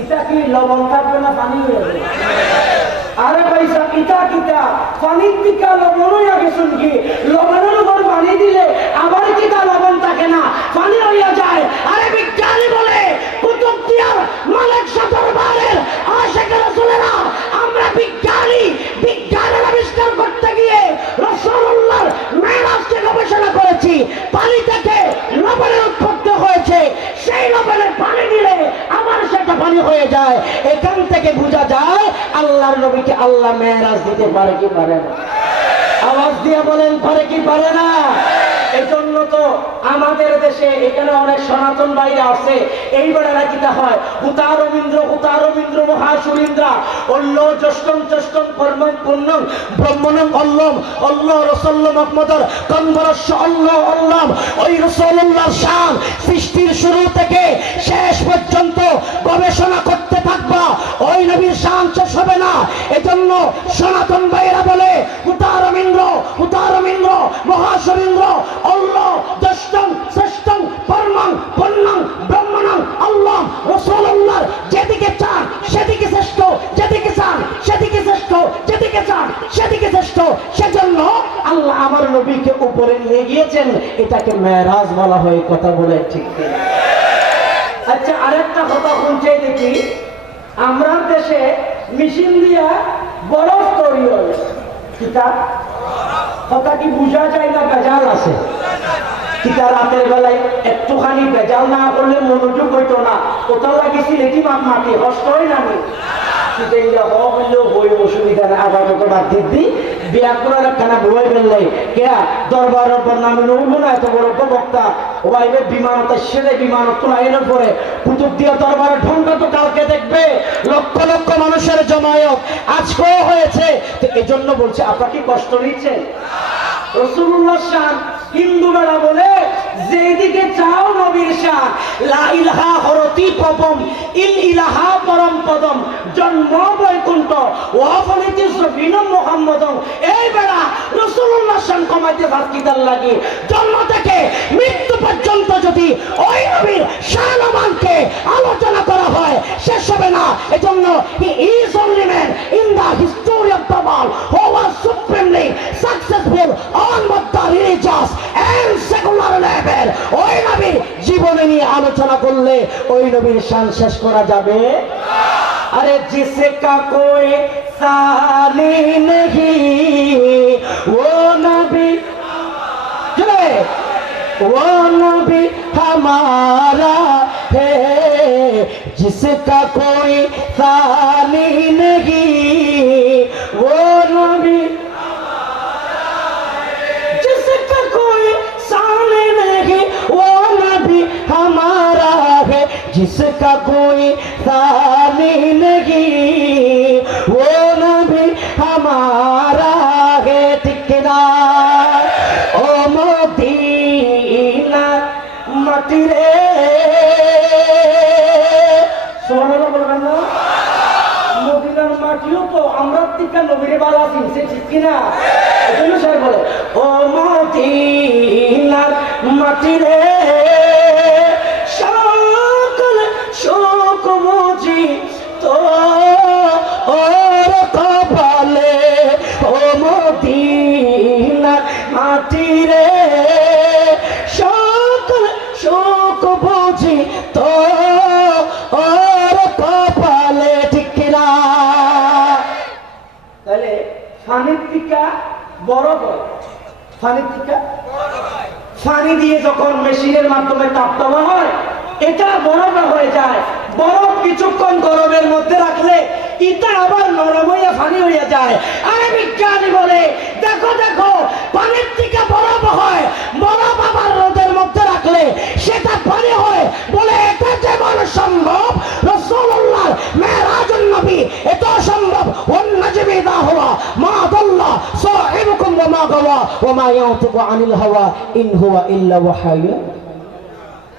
ইটা কি লবণ থাকবে না পানি হয়ে যাবে? আরে পয়সা ইটা কিটা? পানির টিকা লবণ হইয়া গেছুন কি? লবণের উপর পানি দিলে আবার কিটা লবণ থাকে না, পানি হইয়া যায়। আরে বিজ্ঞানী বলে, কুতুব দিয়ার মালিক সদরবারের আশেকের রাসূলেরা, আমরা বিজ্ঞানী, বিজ্ঞানের আবিষ্কার করতে গিয়ে রাসূলুল্লাহর মেরাজকে গবেষণা করেছি। পানি থেকে লবণের উৎপত্তি হয়েছে সেই লবণের পানি দিলে পানি হয়ে যায়, এখান থেকে বোঝা যায় আল্লাহর নবীকে আল্লাহ মেয়েরাজ দিতে পারে কি পারে না। আওয়াজ দিয়ে বলেন, পারে কি পারে না? আমাদের দেশে এখানে অনেক সনাতন ভাইরা আছে। এই বেড়ারা কিটা হয়, হুতার রবীন্দ্র হুতার রবীন্দ্র মহাসুরিন্দ্রা, অল্ল জ্যষ্টম জ্যষ্টম কর্মম পুণ্যম ব্রহ্মণম অল্লম, অল্ল রসল্ল মহম্মদর কন্দরস্য অল্ল অল্লম। ওই রসল্লাহ শান সৃষ্টির শুরু থেকে শেষ পর্যন্ত গবেষণা করতে থাকবা। ওই নবীর শান শেষ হবে না। এজন্য সনাতন ভাইয়েরা বলে হুতারমিন্দ্র হুতারমিন্দ্র মহাসরিন্দ্র, অল্ল দষ্টম শ্রেষ্ঠম, পরমং পণ্যং ব্রহ্মণং, আল্লাহ রসুল্লাহর যেদিকে চান, সেদিকে শ্রেষ্ঠ, যেদিকে চান, সেদিকে শ্রেষ্ঠ, যেদিকে চান, সেদিকে শ্রেষ্ঠ। সেজন্য আল্লাহ আমার নবীকে উপরে নিয়ে গিয়েছেন, এটাকে মেরাজ বলা হয় কথা বলে ঠিক? আচ্ছা আরেকটা কথা শুনছে দেখি, আমরা দেশে মেশিন দিয়া বরফ তৈরি হয়। কিতা কথা কি বুঝা যায় না বেজাল আছে? কিতা রাতের বেলায় একটুখানি বেজাল না করলে মনোযোগ হইতো না। কোথাও লাগিয়েছিল এটি মাপ মাটি কষ্ট হয় না বই কে? না এত বড় বক্তা। ও আইবে সেরে পরে। দরবারের তো কালকে দেখবে। লক্ষ লক্ষ মানুষের জমায়েত আজকেও হয়েছে। তো এই জন্য বলছে, আপনার কি কষ্ট নিচ্ছেন হিন্দুরা বলে যেদিকে চাও নবীর শান, লা ইলাহা হরতি পবম ইল ইলাহা পরম পদম, জন্ম বৈকুণ্ঠ ওয়াফলিতি এই বেড়া রসুল্লাহ ভাস্কিদার লাগে জন্ম থেকে মৃত্যু পর্যন্ত যদি ওই নবীর শানমানকে আলোচনা করা হয়, শেষ হবে না। এজন্য is only man in the history of the openly successful on what the religious and secular level ওই নবীর জীবনে নিয়ে আলোচনা করলে ওই নবীর শান শেষ করা যাবে। আরে জিসে কা কোই সালি নেহি, ও নবী। জোরে ও নবী হামারা হে, জিসে কা কোই সালি নেহি। जिसका कोई साले नहीं वो नबी हमारा মাটি রে। সকল শোক বুঝি তো। ওর কপালে ঠিক তাহলে বরফ হয় ফানির টিকা ফানি দিয়ে যখন মেশিনের মাধ্যমে তাপ দেওয়া হয়, এটা বরফ হয়ে যায়। বরফ কিছুক্ষণ গরমের মধ্যে রাখলে ইটা আবার নরম হইয়া ফানি হইয়া যায়। আরে বিজ্ঞানী বলে, দেখো দেখো, পানির থেকে বরফ হয়, বরফ আবার রোদের মধ্যে রাখলে সেটা পানি হয় বলে এটা যেমন সম্ভব রসুল্লাহ মেয়েরাজ নবী এত সম্ভব অন্যজীবী না হওয়া মা দল্লা সো এরকম মা গওয়া ও মা ইয়াতুকু আনিল হওয়া, ইন হুয়া ইল্লা ওয়াহাইয়া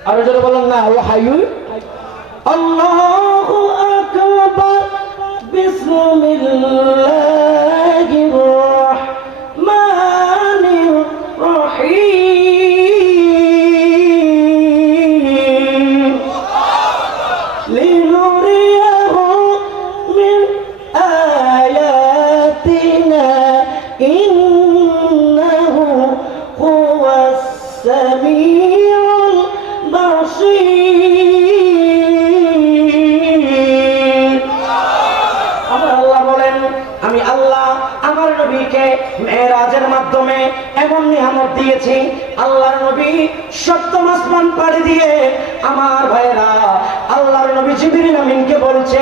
আরও যারা বলেন না ওয়াহাইয়ু আল্লাহু আকবার। بسم الله এমন নিয়ামত দিয়েছি, আল্লাহর নবী সপ্তম আসমান পাড়ি দিয়ে, আমার ভাইরা আল্লাহর নবী জিবিরিল আমিনকে বলছে,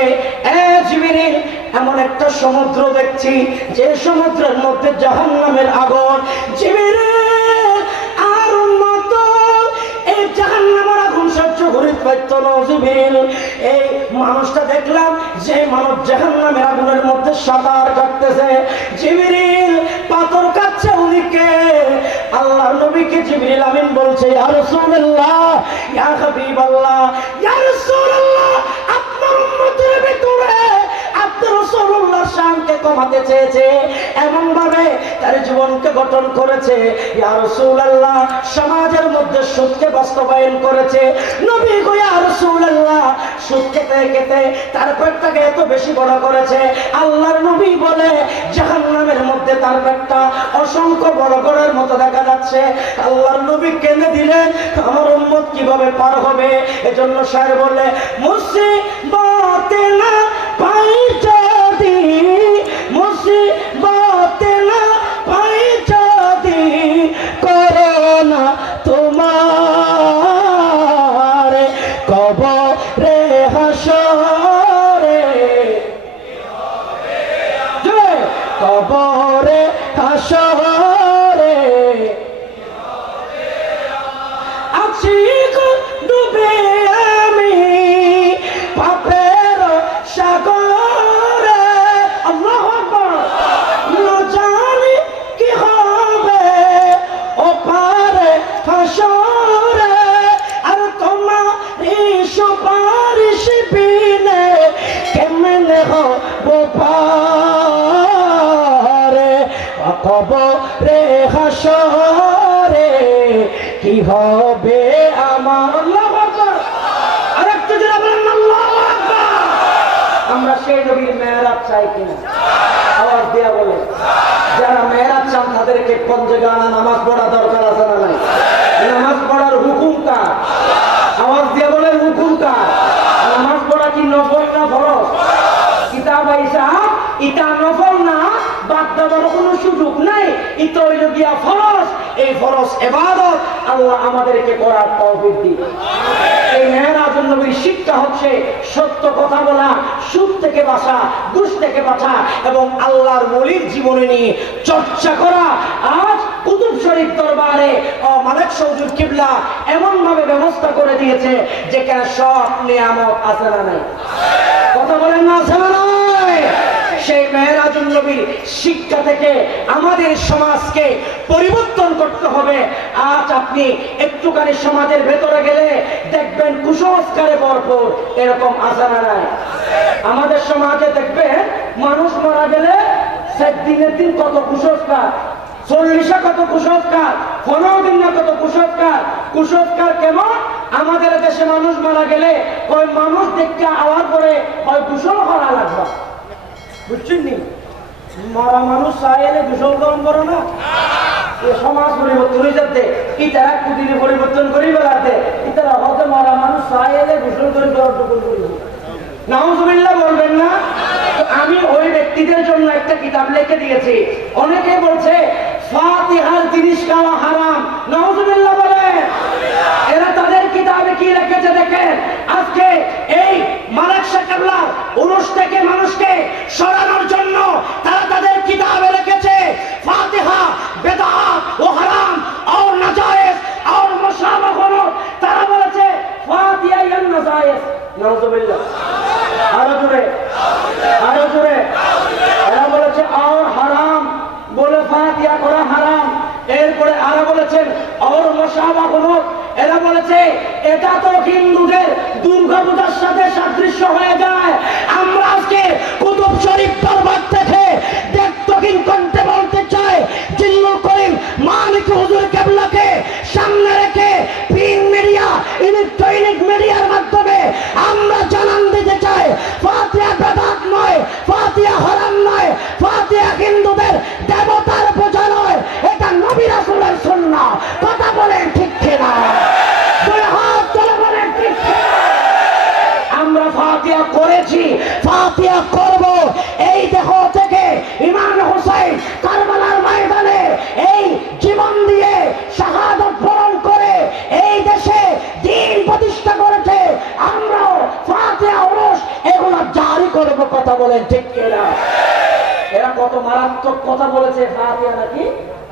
এ জিবিরিল, এমন একটা সমুদ্র দেখছি, যে সমুদ্রের মধ্যে জাহান্নামের আগুন, জিবিরিল, আর উন্নত এই জাহান্নামের আগুন সহ্য করিতে পারত না, জিবিরিল। এই মানুষটা দেখলাম, যে মানব জাহান্নামের আগুনের মধ্যে সাঁতার কাটতেছে, জিবিরিল আল্লাহ নবীকে জিবরিল আমিন বলছে ইয়া রাসূলুল্লাহ ইয়া হাবিবাল্লাহ ইয়া রাসূলুল্লাহ। কমাতে চেয়েছে এমন ভাবে তার জীবনকে গঠন করেছে। সমাজের মধ্যে সুদকে বাস্তবায়ন করেছে। নবী খেতে খেতে তার পেটটাকে এত বেশি বড় করেছে। আল্লাহর নবী বলে মধ্যে তার পেটটা অসংখ্য বড় মতো দেখা যাচ্ছে। আল্লাহর নবী কেনে দিলেন, আমার উম্মত কীভাবে পার হবে? এজন্য স্যার বলে মুসিবতে না হবে আমার আমরা সেই নবীর মেয়েরা চাই কিনা? আওয়াজ বলে যারা মেয়েরা চান, তাদেরকে পঞ্জগানা নামাজ পড়া দরকার আছে না নামাজ পড়ার হুকুম কার? আওয়াজ দিয়ে বলে হুকুম কার নামাজ পড়া কি নফল না ফরজ কিতাব হিসাব ইটা নফল না বাদ দেওয়ার কোনো সুযোগ নাই ইটা হইল গিয়া ফরজ। এই ফরজ এবাদত আল্লাহ আমাদেরকে করার তৌফিক দিন এই মেহরাজুল নবীর শিক্ষা হচ্ছে সত্য কথা বলা সুদ থেকে বাঁচা দুষ থেকে বাঁচা এবং আল্লাহর মলির জীবনে নিয়ে চর্চা করা। আজ কুতুব শরীফ দরবারে ও মালিক সৌজুদ কিবলা এমন ভাবে ব্যবস্থা করে দিয়েছে যেখানে সব নিয়ামত আছে না নাই। কথা বলেন না আছে না নাই? সেই মেহরাজুল নবীর শিক্ষা থেকে আমাদের সমাজকে পরিবর্তন করতে হবে। আজ আপনি একটুখানি সমাজের ভেতরে গেলে দেখবেন কুসংস্কারে ভরপুর। এরকম আসানা নাই? আমাদের সমাজে দেখবেন মানুষ মারা গেলে দিনের দিন কত কুসংস্কার, চল্লিশে কত কুসংস্কার, পনেরো দিন না কত কুসংস্কার। কুসংস্কার কেমন? আমাদের দেশে মানুষ মারা গেলে ওই মানুষ দেখতে আওয়ার পরে ওই কুশল করা লাগবে। মানুষ চাইলে করো না। সমাজ পরিবর্তন হয়ে যাতে ইতারা কুদিনে পরিবর্তন করি ইতারা হতে মানুষ চাইলে করে বলবেন না? আমি ওই ব্যক্তিদের জন্য একটা কিতাব লিখে দিয়েছি। অনেকে বলছে, ফাতিহার জিনিস খাওয়া হারাম। নাউজুবিল্লাহ বলে এরা তাদের কিতাবে কি রেখেছে দেখেন? আজকে এই এরপরে আরও বলেছেন আর এরা বলেছে এটা তো হিন্দুদের দুর্গা পূজার সাথে সাদৃশ্য হয়ে যায় আমরা আজকে কুতুব শরীফ দরবার থেকে দেখতো কণ্ঠে বলতে চাই জিল্লুল করিম মালিক হুজুর কেবলাকে সামনে রেখে প্রিন্ট মিডিয়া ইলেকট্রনিক মিডিয়ার মাধ্যমে আমরা জানান দিতে চাই ফাতিহা বেদাত নয় ফাতিহা হারাম নয় ফাতিহা হিন্দুদের দেবতার পূজা নয় এটা নবী রাসূলের সুন্নাহ কথা বলেন ঠিক কিনা দুই হাত তুলে বলেন ঠিক কিনা? আমরা ফাতিয়া করেছি ফাতিয়া করব এই দেহ থেকে ইমাম হোসেন কারবালার ময়দানে এই জীবন দিয়ে শাহাদত বরণ করে এই দেশে দিন প্রতিষ্ঠা করেছে আমরাও ফাতিয়া ওরস এগুলো জারি করব কথা বলেন, ঠিক কিনা? এরা কত মারাত্মক কথা বলেছে ফাতিয়া নাকি?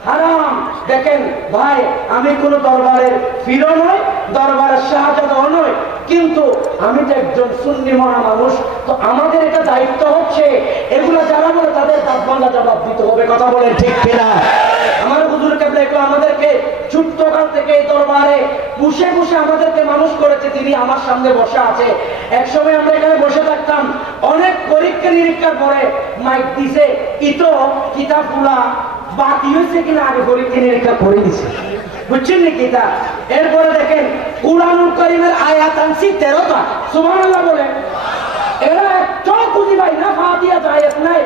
হারাম। দেখেন, ভাই, আমি কোন দরবারের ফিরো নয় দরবারের শাহজাদাও নয় কিন্তু আমি তো একজন সুন্নি মনা মানুষ, তো আমাদের এটা দায়িত্ব হচ্ছে। এগুলা যারা বলে তাদের দাঁতবাঙ্গা জবাব দিতে হবে, কথা বলেন, ঠিক কিনা? আমার হুজুর কেবলা একটু আমাদেরকে ছোট্ট কাল থেকে এই দরবারে বসে বসে আমাদেরকে মানুষ করেছে, তিনি আমার সামনে বসে আছে। একসময় আমরা এখানে বসে থাকতাম, অনেক পরীক্ষা নিরীক্ষার পরে মাইক দিছে, ইতো কিতাবগুলা বাকি হয়েছে কিনা? আগে পরীক্ষা নিরীক্ষা করে দিছে। বুঝছেন নাকি তা এরপরে দেখেন, কুরআনুল করিমের আয়াত আনছি তেরোটা। সুবহানাল্লাহ বলে এরা একটাও খুঁজি ভাই, না ফাতিয়া আয়াত নাই।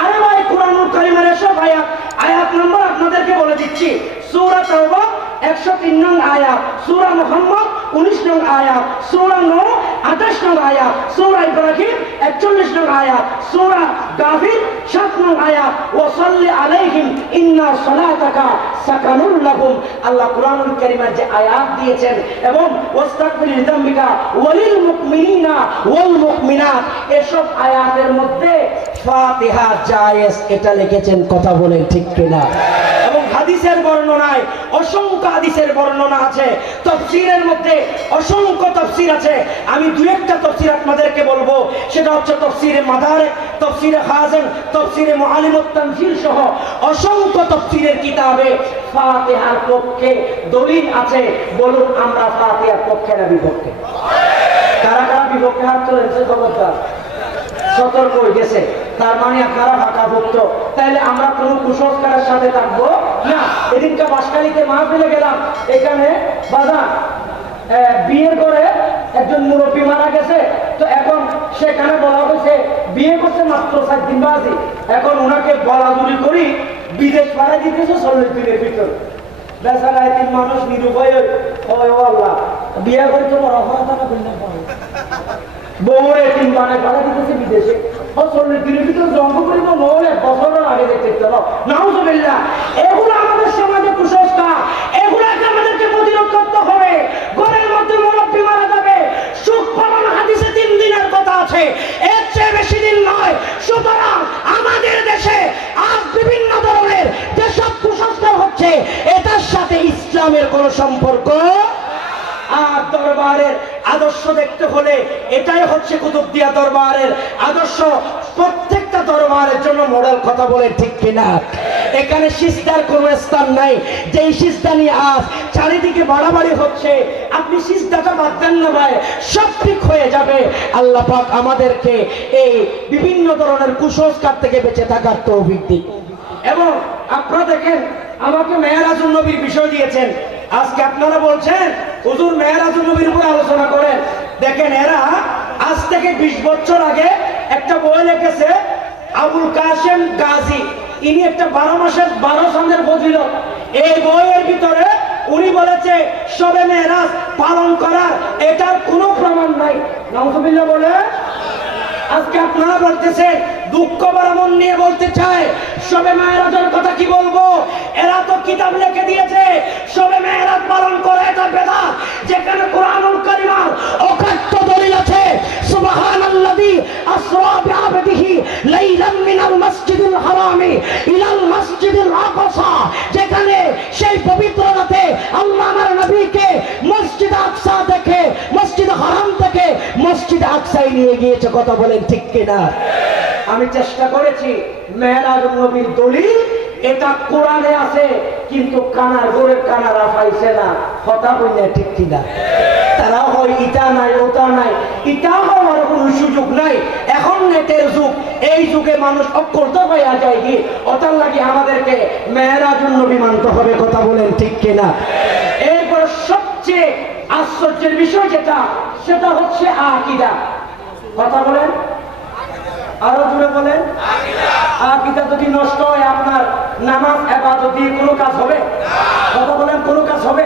আরে ভাই, কুরআনুল করিমের এসব আয়াত আয়াত নম্বর আপনাদেরকে বলে দিচ্ছি। সূরা তাওবা 103 নং আয়াত, সূরা মুহাম্মদ 19 নং আয়াত, সূরা নূহ 28 নং আয়াত সূরা ইব্রাহিম 41 নং আয়াত সূরা গাফির 7 নং আয়াত ওয়া সাল্লি আলাইহিম ইন্না সালাতাকা সাকানুল আল্লাহ কুরআনুল যে আয়াত দিয়েছেন এবং ওয়াস্তাগফির লিযামবিকা ওয়ালিল মুমিনিনা ওয়াল এসব আয়াতের মধ্যে ফাতিহা জায়েজ, এটা লিখেছেন কথা বলেন ঠিক কিনা? এবং হাদিসের বর্ণনায় অসংখ্য হাদিসের বর্ণনা আছে। তফসিরের মধ্যে অসংখ্য তফসির আছে। আমি দু একটা তফসির আপনাদেরকে বলব। সেটা হচ্ছে তফসিরে মাদার তফসিরে হাজেন তফসিরে মুআলিমুত তানজিল সহ অসংখ্য তফসিরের কিতাবে ফাতিহার পক্ষে দলিল আছে। বলুন, আমরা ফাতিহার পক্ষে না বিপক্ষে? কারা কারা বিপক্ষে? হাত তুলেছে খবরদার। সতর্ক হয়ে গেছে। তার মানে আপনারা ফাঁকা ভুক্ত। তাইলে আমরা কোন কুসংস্কারের সাথে থাকব না। এদিনকে বাসকালিতে মাহফিলে গেলাম। এখানে বাধা বিয়ের করে একজন মুরব্বী মারা গেছে। তো এখন সেখানে বলা হয়েছে, বিয়ে করছে মাত্র সাত দিন বাজি এখন ওনাকে বলাদুরি করি বিদেশ পাড়ায় দিতেছে চল্লিশ দিনের ভিতর। বেচারা তিন মানুষ নিরুপায় আল্লাহ। বিয়ে করে তো বড় অপরাধ না বউরে তিন মানে পাড়া দিতেছে বিদেশে। ও দিনের ভিতরে জন্ম করি তো নহলে বছরের আগে দেখতে চলো নাউজুবিল্লাহ, এগুলো আমাদের সমাজে কুসংস্কার। এগুলাকে আমাদেরকে প্রতিরোধ করতে হবে। ঘরের মধ্যে মুরব্বী মারা যাবে। সুখ পালন হাদিসে তিন দিনের কথা আছে। এর চেয়ে বেশি দিন নয়। সুতরাং আমাদের দেশে আজ বিভিন্ন ধরনের যেসব কুসংস্কার হচ্ছে, এটার সাথে ইসলামের কোনো সম্পর্ক আর দরবারের আদর্শ দেখতে হলে এটাই হচ্ছে কুতুবদিয়া দরবারের আদর্শ। প্রত্যেকটা দরবারের জন্য মডেল কথা বলে ঠিক কিনা? এখানে সিস্তার কোন স্থান নাই। যেই সিস্তা নিয়ে আজ চারিদিকে বাড়াবাড়ি হচ্ছে, আপনি সিস্তাটা বাদ দেন না ভাই, সব ঠিক হয়ে যাবে। আল্লাহ পাক আমাদেরকে এই বিভিন্ন ধরনের কুসংস্কার থেকে বেঁচে থাকার তৌফিক দিক। এবং আপনারা দেখেন, আমাকে মেয়েরাজুল নবীর বিষয় দিয়েছেন। আজকে আপনারা বলছেন হুজুর মেহরাজুল নবীর উপরে আলোচনা করেন দেখেন এরা আজ থেকে বিশ বছর আগে একটা বই লিখেছে, আবুল কাসেম গাজী। ইনি একটা বারো মাসের, বারো সন্ধ্যের বদলিল এই বইয়ের ভিতরে উনি বলেছে, সবে মেয়েরাজ পালন করার এটার কোনো প্রমাণ নাই। নাউজুবিল্লাহ বলে আজকে আপনারা বলতেছে, দুঃখ বরামন নিয়ে বলতে চায় সবে মেয়েরাজের কথা কি বলব? এরা তো কিতাব লিখে দিয়েছে সবে মেয়েরাজ পালন করে এটা বেদা, যেখানে কোরআনুল কারিমার অকাট্য দলিল আছে, সুবহানাল্লাযী আসরা নিয়ে গিয়েছে কথা বলেন ঠিক কিনা? আমি চেষ্টা করেছি মেহরাজ নবীর দলিল, এটা কোরআনে আছে, কিন্তু কানার গোরে কানারা পাইছে না, কথা বললে ঠিক কিনা? তারা হয়, ইটা নাই, ওটা নাই, ইটা কোনো সুযোগ নাই, এখন নেটের যুগ, এই যুগে মানুষ যায় কি? ওটার লাগে আমাদেরকে মেহরাজুল নবী মানতে হবে, কথা বলেন ঠিক কিনা? এরপর সবচেয়ে আশ্চর্যের বিষয় যেটা, সেটা হচ্ছে আকিদা। কথা বলেন? আরও জুড়ে বলেন? আকিদা যদি নষ্ট হয়, আপনার নামাজ এবাদত দিয়ে কোনো কাজ হবে? কথা বলেন, কোনো কাজ হবে?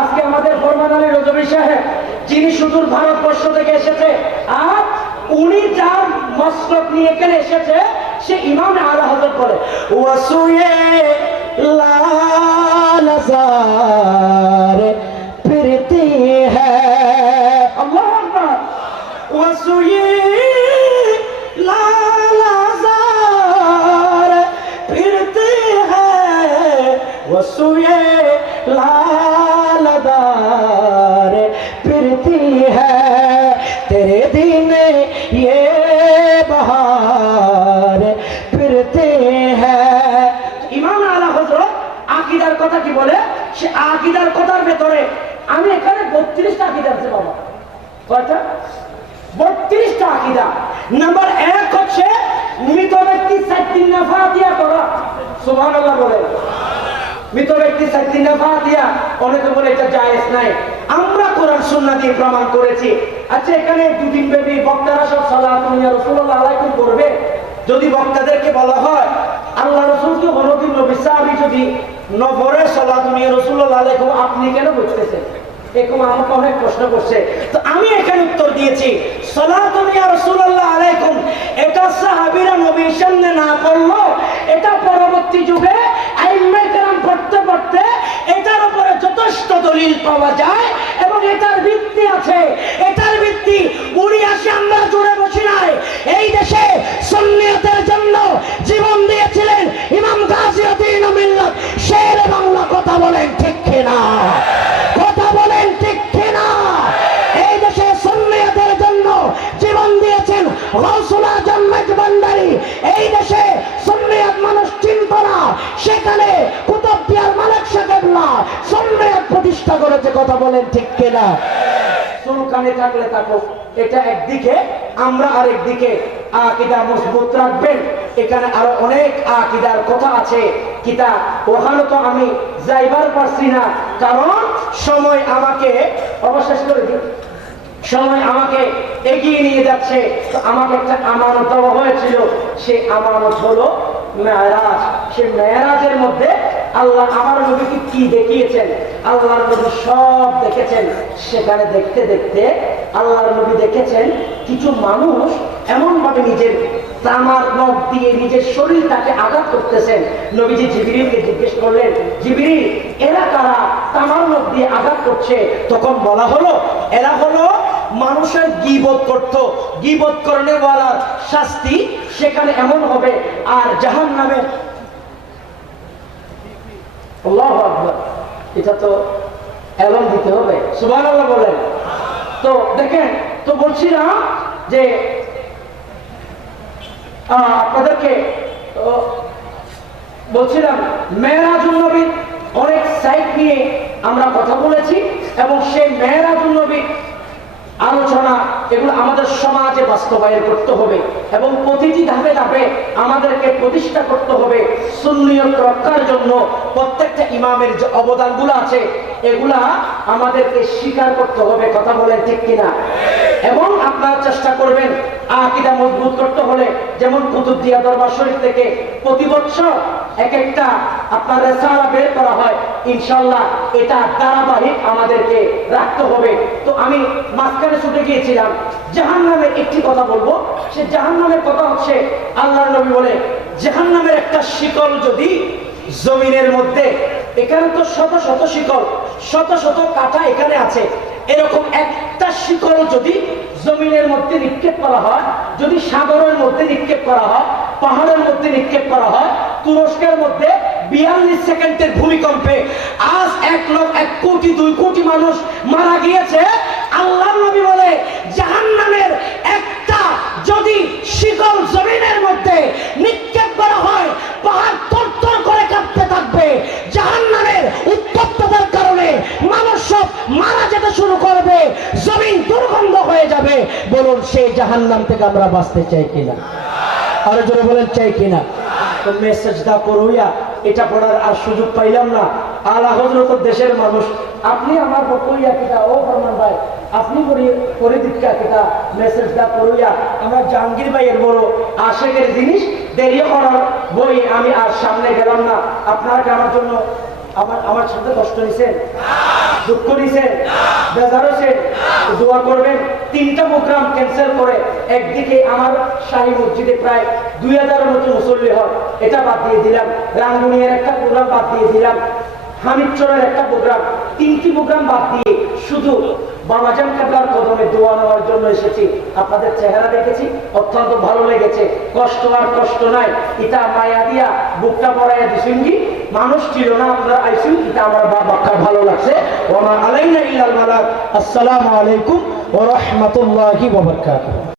আজকে আমাদের ফরমান আলী রজবী সাহেব, যিনি সুদূর ভারতবর্ষ থেকে এসেছে আর মসলক নিয়ে এখানে এসেছে, সে ইমাম আলা হজরত বলে। ওয়াসুয়ে লালাজার ফিরতি কয়টা বত্রিশটা আকিদা। নাম্বার এক হচ্ছে মৃত ব্যক্তি চারটি নাফা দিয়া করা সুভান বলে। মৃত ব্যক্তি চারটি নাফা দিয়া, অনেকে বলে এটা জায়েজ নাই। আমরা কোরআন সুন্নাহ দিয়ে প্রমাণ করেছি। আচ্ছা এখানে দুদিন ব্যাপী বক্তারা সব সালাহ তুমি রসুল্লাহ আলাইকুম করবে যদি বক্তাদেরকে বলা হয়, আল্লাহ রসুলকে কোনোদিন নবী সাহাবী যদি নবরে সালাহ তুমি রসুল্লাহ আলাইকুম, আপনি কেন বুঝতেছেন? এরকম আমাকে অনেক প্রশ্ন করছে। তো আমি এখানে উত্তর দিয়েছি আলাইকুম। এটা সাহাবীরা নবীর সামনে না করল এটা পরবর্তী যুগে পড়তে পড়তে এটার উপরে যথেষ্ট দলিল পাওয়া যায় এবং এটার ভিত্তি আছে। এটার ভিত্তি উড়ি আসে, আমরা জুড়ে বসি নাই। এই দেশে সুন্নিয়তের জন্য জীবন দিয়েছিলেন ইমাম গাজিউদ্দিন মিল্লাত এটা একদিকে, আমরা আকিদা মজবুত রাখবেন। এখানে আরও অনেক আকিদার কথা আছে। কিতা ওখানে তো আমি যাইবার পারছি না। কারণ সময় আমাকে অবশেষ করে দিই সময় আমাকে এগিয়ে নিয়ে যাচ্ছে। আমাকে একটা আমানত দেওয়া হয়েছিল। সে আমানত হলো মেয়ারাজ। সে মেয়ারাজের মধ্যে আল্লাহ আমার নবীকে কি দেখিয়েছেন? আল্লাহর নবী সব দেখেছেন। সেখানে দেখতে দেখতে আল্লাহর নবী দেখেছেন, কিছু মানুষ এমন ভাবে নিজের তামার নখ দিয়ে নিজের শরীরটাকে আঘাত করতেছেন। নবীজি জিবিরিকে জিজ্ঞেস করলেন জিবিরি এরা কারা? তামার নখ দিয়ে আঘাত করছে? তখন বলা হলো, এরা হলো মানুষের গিবত করত। গিবত করনে বলার শাস্তি সেখানে এমন হবে, আর জাহান আকবার। এটা তো এলম দিতে হবে। সুবাহ বলেন। তো দেখেন, তো বলছিলাম যে আপনাদেরকে বলছিলাম, মেয়েরাজুল নবীর অনেক সাইট নিয়ে আমরা কথা বলেছি এবং সেই মেয়েরাজুল নবীর আলোচনা এগুলো আমাদের সমাজে বাস্তবায়ন করতে হবে এবং প্রতিটি ধাপে ধাপে আমাদেরকে প্রতিষ্ঠা করতে হবে সুন্নিয়ত রক্ষার জন্য। প্রত্যেকটা ইমামের যে অবদানগুলো আছে, এগুলা আমাদেরকে স্বীকার করতে হবে, কথা বলেন ঠিক কিনা? এবং আপনারা চেষ্টা করবেন আকিদা মজবুত করতে হলে, যেমন কুতুবদিয়া দরবার শরীফ থেকে প্রতি বছর এক একটা আপনার রেসালা বের করা হয়, ইনশাল্লাহ এটা ধারাবাহিক আমাদেরকে রাখতে হবে। তো আমি মাঝখানে ছুটে গিয়েছিলাম জাহান নামের একটি কথা বলব। সে জাহান নামের কথা হচ্ছে আল্লাহ নবী বলে জাহান নামের একটা শিকল যদি জমিনের মধ্যে, এখানে তো শত শত শিকল শত শত কাটা এখানে আছে। এরকম একটা শিকল যদি জমিনের মধ্যে নিক্ষেপ করা হয়, যদি সাগরের মধ্যে নিক্ষেপ করা হয়, পাহাড়ের মধ্যে নিক্ষেপ করা হয়, তুরস্কের মধ্যে বিয়াল্লিশ সেকেন্ডের ভূমিকম্পে আজ এক লক্ষ এক কোটি, দুই কোটি মানুষ মারা গিয়েছে। আল্লাহ নবী বলে জাহান্নামের একটা যদি শিকল জমিনের মধ্যে নিক্ষেপ করা হয় পাহাড় তরতর করে কাঁপতে থাকবে জাহান্নামের উত্তপ্ততার কারণে মানুষ সব মারা যেতে শুরু করবে জমিন দুর্গন্ধ হয়ে যাবে বলুন, সেই জাহান্নাম থেকে আমরা বাঁচতে চাই কিনা? আরও জোরে বলেন, চাই কিনা? তো মেসেজ দা করুইয়া, এটা পড়ার আর সুযোগ পাইলাম না। হজরত দেশের মানুষ, আপনি আমার কিটা ও ফরমান ভাই, আপনি করি কিটা মেসেজ দা করুইয়া, আমার জাহাঙ্গীর ভাইয়ের বড় আশেকের জিনিস দেরি করার বই আমি আর সামনে গেলাম না। আপনারা আমার জন্য আমার আমার সাথে কষ্ট নিছেন? দুঃখ নিছেন বেজার হয়েছে দোয়া করবেন, তিনটা প্রোগ্রাম ক্যান্সেল করে একদিকে আমার শাহী মসজিদে প্রায় দুই হাজারের মতো মুসল্লি হয়, এটা বাদ দিয়ে দিলাম। রাঙ্গুনিয়ার একটা প্রোগ্রাম বাদ দিয়ে দিলাম। হামিদচরের একটা প্রোগ্রাম। তিনটি প্রোগ্রাম বাদ দিয়ে শুধু বাবাজান কাবলার কদমে দোয়া নেওয়ার জন্য এসেছি। আপনাদের চেহারা দেখেছি, অত্যন্ত ভালো লেগেছে। কষ্ট আর কষ্ট নাই। ইতা মায়া দিয়া বুকটা পড়াইয়া কি মানুষ ছিল না আপনার আইসুন এটা আমার বাবাকা ভালো লাগছে। ওমা আলাইনা ইল্লাল মালাক। আসসালামু আলাইকুম ওয়া রাহমাতুল্লাহি ওয়া বারাকাতুহু।